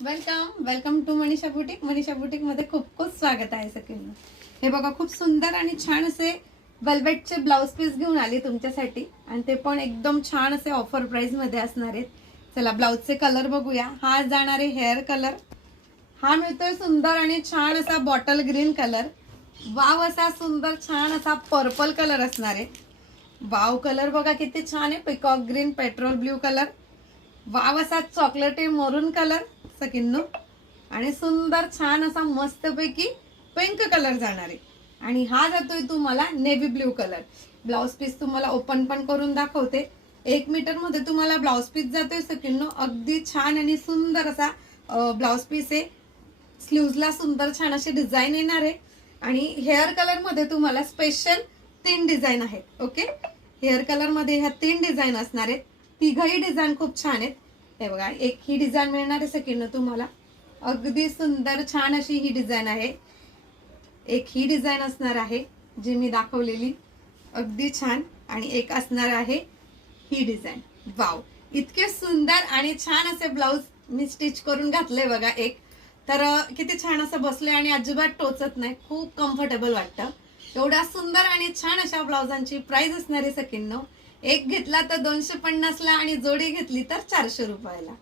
Welcome welcome to Manisha boutique. Manisha boutique मध्ये खूप खूप स्वागत आहे सगळ्यांना. हे बघा खूप सुंदर आणि छान असे वेल्वेटचे ब्लाउज पीस घेऊन आले तुमच्यासाठी आणि ते पण एकदम छान असे ऑफर प्राइस मध्ये असणार आहेत. चला ब्लाउजचे कलर बघूया. हा जाणार आहे हेअर कलर. हा मिळतोय सुंदर आणि छान असा बॉटल ग्रीन कलर. वाव असा सुंदर छान असा पर्पल कलर असणार आहे. वाव कलर बघा किती छान आहे. Peacock green, petrol blue colour, wow असा चॉकलेटी मरून कलर सकिन्नू आणि सुंदर छान असा मस्तपैकी पिंक कलर जाणार आहे. आणि हा जातोय तुम्हाला navy blue colour. Blouse piece तुम्हाला ओपन पण करून दाखवते. 1 मीटर मध्ये तुम्हाला ब्लाउज पीस जातोय सकिन्नू. अगदी छान आणि सुंदर असा ब्लाउज पीस आहे. स्लीव्हजला सुंदर छान अशी डिझाईन येणार आहे आणि हेअर कलर मध्ये तुम्हाला स्पेशल 3 डिझाईन आहेत. ओके, हेअर कलर मध्ये ह्या 3 डिझाईन असणार आहेत. तिघही डिझाईन खूप छान आहेत. हे बघा, एक ही डिझाईन मिळणार आहे सकिन्नू तुम्हाला. अगदी सुंदर छान अशी ही डिझाईन आहे. एक ही डिझाईन असणार आहे जी मी दाखवलेली, अगदी छान. आणि एक असणार आहे ही डिझाईन. वाव, इतके सुंदर आणि छान असे ब्लाउज मी स्टिच करून घातले बघा. एक तर किती छान असं बसले आणि अजिबात टोचत नाही. खूप कम्फर्टेबल वाटतं. एवढ्या सुंदर आणि छान अशा ब्लाउजांची प्राइस असणार आहे सकिन्नू. एक घेतला तर 250 ला आणि जोडी घेतली तर 400 रुपयाला.